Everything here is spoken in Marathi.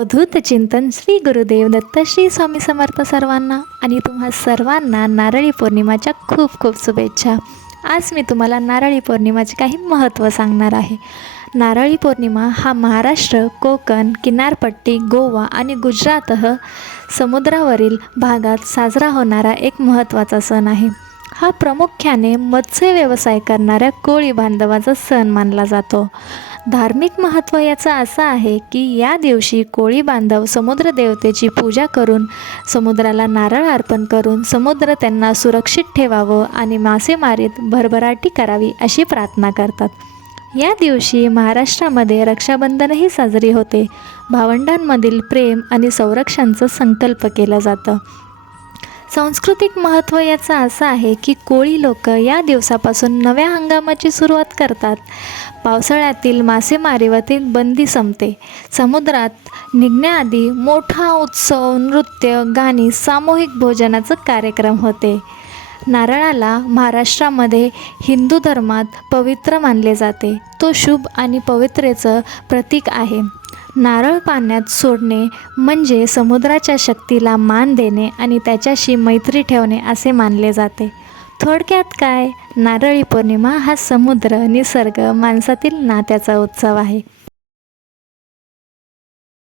अवधूत चिंतन श्री गुरुदेव दत्त श्री स्वामी समर्थ सर्वांना आणि तुम्हा सर्वांना नारळी पौर्णिमाच्या खूप खूप शुभेच्छा। आज मी तुम्हाला नारळी पौर्णिमाचे काही महत्त्व सांगणार आहे। नारळी पौर्णिमा हा महाराष्ट्र, कोकण, किनारपट्टी, गोवा आणि गुजरातसह समुद्रावरील भागात साजरा होणारा एक महत्त्वाचा सण आहे। हा प्रामुख्याने मत्स्य व्यवसाय करणाऱ्या कोळी बांधवाचा सण मानला जातो। धार्मिक महत्त्व याचं असं आहे की या दिवशी कोळी बांधव समुद्र देवतेची पूजा करून समुद्राला नारळ अर्पण करून समुद्र त्यांना सुरक्षित ठेवावं आणि मासेमारीत भरभराटी करावी अशी प्रार्थना करतात। या दिवशी महाराष्ट्रामध्ये रक्षाबंधनही साजरी होते। भावंडांमधील प्रेम आणि संरक्षणाचं संकल्प केलं जातं। सांस्कृतिक महत्त्व याचं असं आहे की कोळी लोक या दिवसापासून नव्या हंगामाची सुरुवात करतात। पावसाळ्यातील मासेमारीवरील बंदी संपते। समुद्रात निघण्याआधी मोठा उत्सव, नृत्य, गाणी, सामूहिक भोजनाचा कार्यक्रम होते। नारळाला महाराष्ट्रामध्ये हिंदू धर्मात पवित्र मानले जाते। तो शुभ आणि पवित्रतेचं प्रतीक आहे। नारळ पाण्यात सोडणे म्हणजे समुद्राच्या शक्तीला मान देणे आणि त्याच्याशी मैत्री ठेवणे असे मानले जाते। थोडक्यात काय, नारळी पौर्णिमा हा समुद्र, निसर्ग, माणसातील नात्याचा उत्सव आहे।